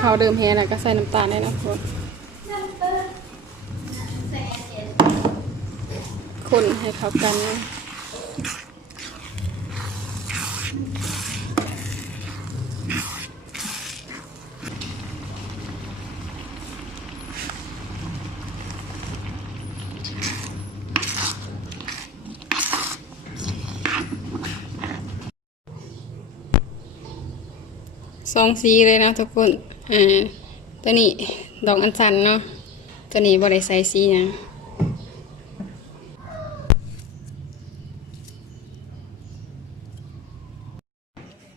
เขาเดิมแฮนะก็ใส่น้ำตาลได้นะทุกคนคนให้เข้ากันสองสีเลยนะทุกคน อ่าตัวนี้ดอกอัญชันเนาะตัวนี้บริใส่สีหยัง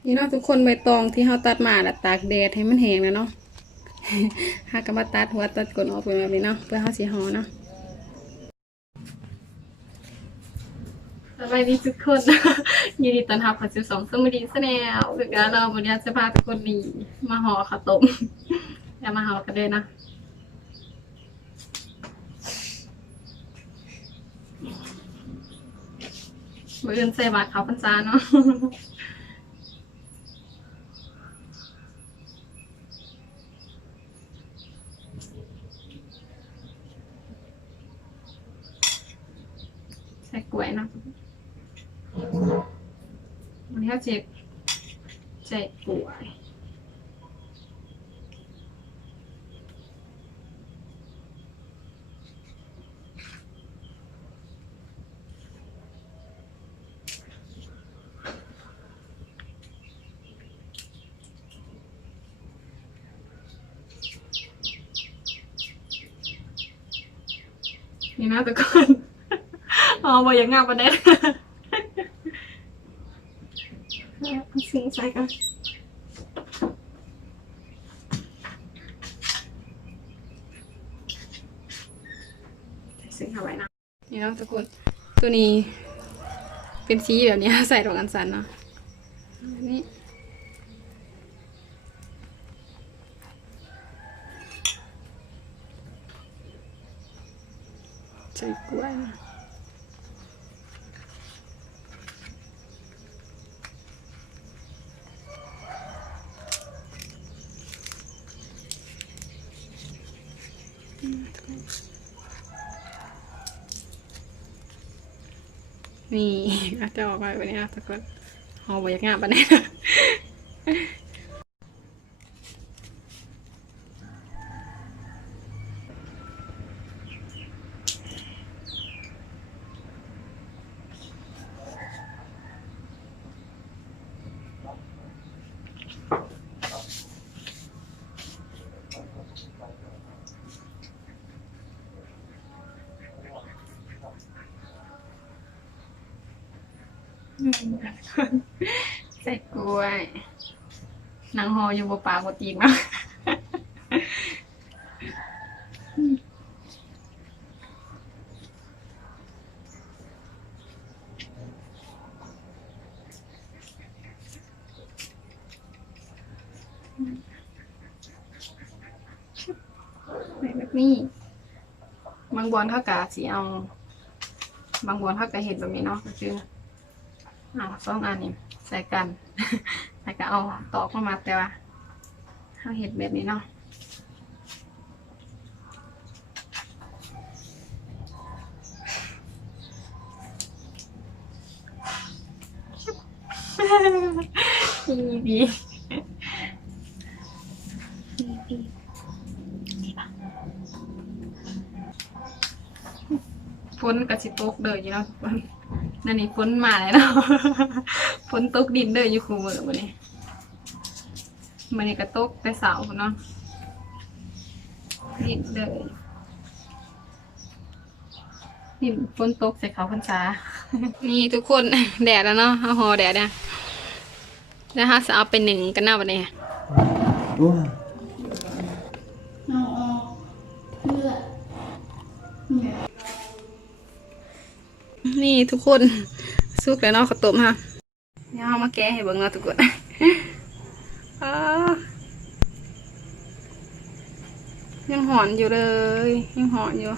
นี่เนาะทุกคนใบตองที่เขาตัดมาล้วตากแดดให้มันแห้งแล้วเนาะหากกมาตัดหัวตัดกลนออกเป็นแบบนี้เนาะเพื่อเขาสีหอเนาะ สวัสดีทุกคน ยินดีต้อนรับเข้าสู่สองสมดีแนลคือการเราวันนี้จะพาทุกคนนี่มาห่อข้าวต้มแล้วมาห่อกันเลยนะมืออื่นใส่บาตรเขาพรรษาเนาะใส่กล้วยเนาะ วันนี้เขาเจ็บใจป่วยนี่นะทุกคนอ๋อบอกอย่างงามประเด็น ซึ้งใส่กันซึ้งเข้าไปนะนี่เนาะทุกคนตัวนี้เป็นสีแบบนี้ใส่ดอกอัญชันเนาะนี่ใส่กล้วยนะ นี่อาจจะออกมาแบบนี้นะทุกคนหอบอยากงามปะเนี่ยนะ ใส่กล้วยนางหออยู่บนปากบนตีนเนาะแบบนี้ บางบอลเท่ากะสีเอา บางบอลเท่ากะเห็ดแบบนี้เนาะก็คือ เอาสองอันนี้ใส่กันแล้วก็เอาตอกเข้ามาแต่ว่าเอาเห็ดแบบนี้เนาะดีดีฝนกระสิตกเด้ออยู่เนาะนั่ นั่นี่ฝนมาแล้วเนาะฝนตกดินเด้ออยู่คูเวอร์วันนี้มันนี่ก็ตกแต่เสาเนาะดินเด้อดินฝนตกใส่เขาพรรษานี่ทุกคนแดดแล้วเนาะเอาหอแดดเนี่ยแล้วฮะจะเอาไปหนึ่งกันหน้าวันนี้ นี่ทุกคนสุกแล้วเนาะข้าวต้มค่ะเดี๋ยเอามาแกะให้เบิ่งเนาะทุกคนยังหอนอยู่เลย ยังหอนอยู่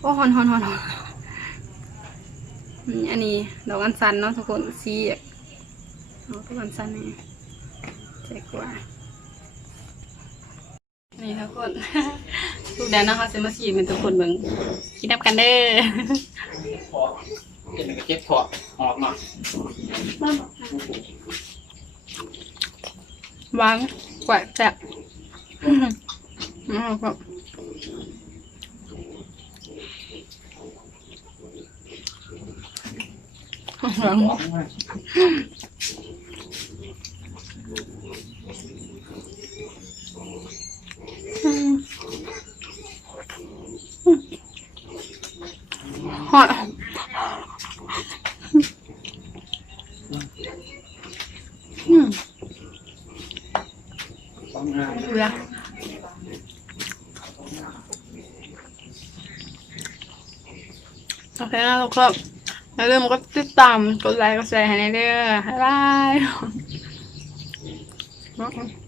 โอ้หอนหอนหอนหอนอันนี้ดอกอัญชันเนาะทุกคนสีแบบดอกอัญชันนี่ใส่กว่า ทุกคนลูกแดนนะคะจะมาสีเป็นทุกคนเบิ่งคิดนับกันเด้อเจ็บเจ็บถอดออกมาบ้าบอกค่ะหวานกว่าแซ่บออืมครับหวาน ออกมา อืมห อดอืมสองงาโอเคนะทุกคนอย่าลืมกดติดตาม กดไลค์ กดแชร์ให้ในเด้อบ๊ายบาย